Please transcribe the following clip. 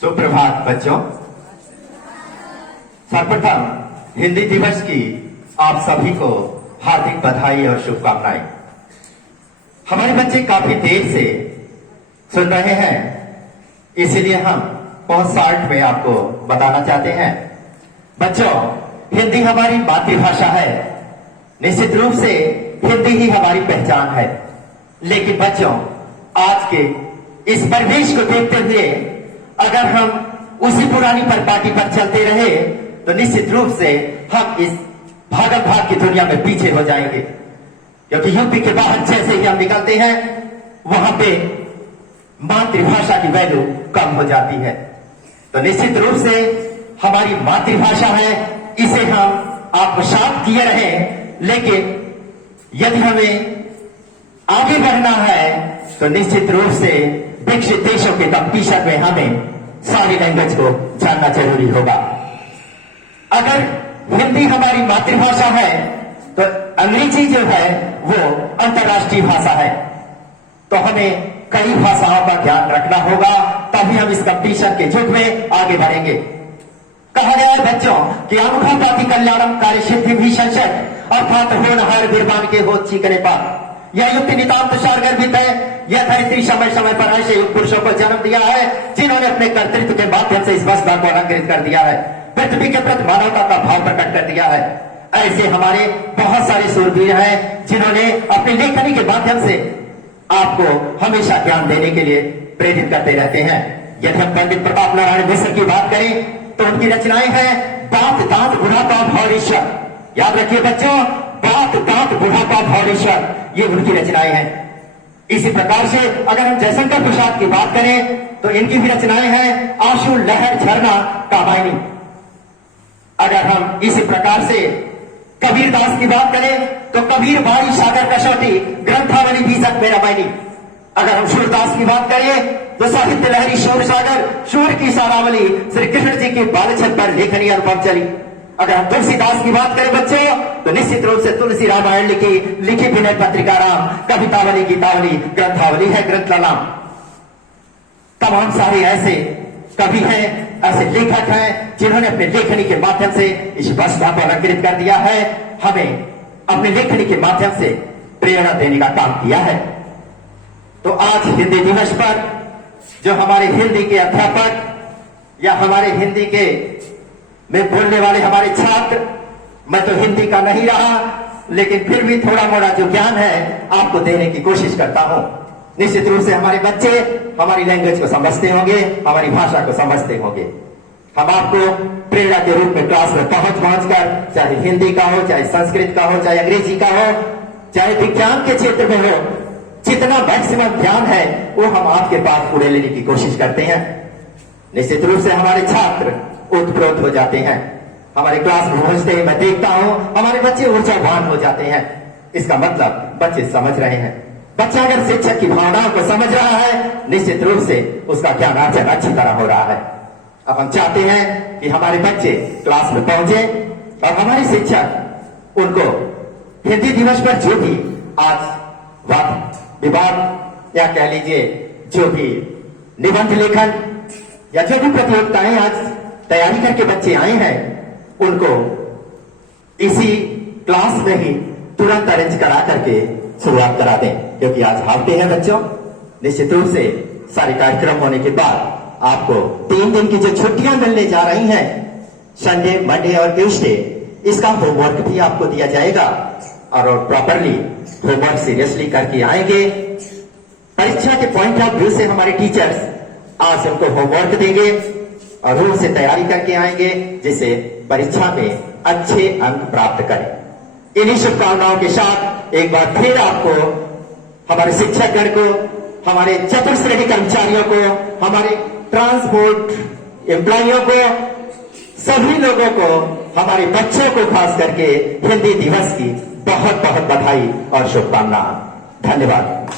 सुप्रभात बच्चों। सर्वप्रथम हिंदी दिवस की आप सभी को हार्दिक बधाई और शुभकामनाएं। हमारे बच्चे काफी देर से सुन रहे हैं, इसीलिए हम बहुत शॉर्ट में आपको बताना चाहते हैं। बच्चों, हिंदी हमारी मातृभाषा है। निश्चित रूप से हिंदी ही हमारी पहचान है। लेकिन बच्चों, आज के इस परिवेश को देखते हुए अगर हम उसी पुरानी परिपाटी पर चलते रहे तो निश्चित रूप से हम इस भागम भाग की दुनिया में पीछे हो जाएंगे। क्योंकि यूपी के बाहर जैसे ही हम निकलते हैं वहां पे मातृभाषा की वैल्यू कम हो जाती है। तो निश्चित रूप से हमारी मातृभाषा है, इसे हम आत्मसात किए रहे। लेकिन यदि हमें आगे बढ़ना है तो निश्चित रूप से विकसित देशों के कंपटीशन में हमें सारी लैंग्वेज को जानना जरूरी होगा। अगर हिंदी हमारी मातृभाषा है तो अंग्रेजी जो है वो अंतर्राष्ट्रीय भाषा है। तो हमें कई भाषाओं का ज्ञान रखना होगा, तभी हम इस कंपटीशन के युग में आगे बढ़ेंगे। कहा गया है बच्चों कि अनुभव कल्याणम कार्य सिद्धि भी संसद अर्थात होनहार बिरबान के हो चीकने पर। यह युक्ति नितांत सारगर्भित है। यह धरित्री समय समय पर ऐसे युग पुरुषों को जन्म दिया है जिन्होंने अपने कर्तृत्व के माध्यम से इस वसुधा को अलंकृत कर दिया है, पृथ्वी के प्रति मानवता का भाव प्रकट कर दिया है। ऐसे हमारे बहुत सारे सूरवीर हैं जिन्होंने अपनी लेखनी के माध्यम से आपको हमेशा ज्ञान देने के लिए प्रेरित करते रहते हैं। यदि हम पंडित प्रताप नारायण मिश्र की बात करें तो उनकी रचनाएं हैं दांत दांत बुढ़ापा भौरेश्वर। याद रखिए बच्चों, दांत दांत बुढ़ापा भौरेश्वर, ये उनकी रचनाएं हैं। इसी प्रकार से अगर हम जयशंकर प्रसाद की बात करें तो इनकी भी रचनाएं हैं आंसू लहर झरना कामायनी। अगर हम इसी प्रकार से कबीर दास की बात करें तो कबीर बाई सागर कसौटी ग्रंथावली बीजक में रामायणी। अगर हम सूरदास की बात करें तो साहित्य लहरी शोर सागर शोर की सारावली श्री कृष्ण जी की बालछत पर लेखनी अनुभव चली। अगर हम तुलसीदास की बात करें बच्चों तो निश्चित रूप से तुलसी रामायण लिखी विनय पत्रिका राम, कवितावली गीतावली ग्रंथावली है ग्रंथलाम। तमाम सारे ऐसे कवि हैं, ऐसे लेखक हैं जिन्होंने अपने लेखनी के माध्यम से इस वसुधा को अलंकृत कर दिया है, हमें अपने लेखनी के माध्यम से प्रेरणा देने का काम किया है। तो आज हिंदी दिवस पर जो हमारे हिंदी के अध्यापक या हमारे हिंदी के में बोलने वाले हमारे छात्र, मैं तो हिंदी का नहीं रहा लेकिन फिर भी थोड़ा मोड़ा जो ज्ञान है आपको देने की कोशिश करता हूं। निश्चित रूप से हमारे बच्चे हमारी लैंग्वेज को समझते होंगे, हमारी भाषा को समझते होंगे। हम आपको प्रेरणा के रूप में क्लास में पहुंच कर, चाहे हिंदी का हो, चाहे संस्कृत का हो, चाहे अंग्रेजी का हो, चाहे विज्ञान के क्षेत्र में हो, जितना मैक्सिमम ज्ञान है वो हम आपके पास पूरे लेने की कोशिश करते हैं। निश्चित रूप से हमारे छात्र उत्प्रोत हो जाते हैं। हमारे क्लास में पहुंचते ही मैं देखता हूं हमारे बच्चे ऊर्जावान हो जाते हैं। इसका मतलब बच्चे समझ रहे हैं। बच्चा अगर शिक्षक की भावनाओं को समझ रहा है निश्चित रूप से उसका ज्ञानार्जन अच्छी तरह हो रहा है। अब हम चाहते हैं कि हमारे बच्चे क्लास में पहुंचे और हमारे शिक्षक उनको हिंदी दिवस पर जो भी आज वाद विवाद या कह लीजिए जो भी निबंध लेखन या जो भी प्रतियोगिताएं आज तैयारी करके बच्चे आए हैं उनको इसी क्लास में ही तुरंत अरेंज करा करके शुरुआत करा दें। क्योंकि आज हाफ डे है बच्चों। निश्चित रूप से सारे कार्यक्रम होने के बाद आपको 3 दिन की जो छुट्टियां मिलने जा रही हैं, संडे मंडे और ट्यूसडे, इसका होमवर्क भी आपको दिया जाएगा और प्रॉपरली होमवर्क सीरियसली करके आएंगे। परीक्षा के पॉइंट ऑफ व्यू से हमारे टीचर्स आज हमको होमवर्क देंगे और रूम से तैयारी करके आएंगे जिससे परीक्षा में अच्छे अंक प्राप्त करें। इन्हीं शुभकामनाओं के साथ एक बार फिर आपको, हमारे शिक्षकगण को, हमारे चतुर्थ श्रेणी कर्मचारियों को, हमारे ट्रांसपोर्ट एम्प्लॉइयों को, सभी लोगों को, हमारे बच्चों को खास करके हिंदी दिवस की बहुत बहुत बधाई और शुभकामनाएं। धन्यवाद।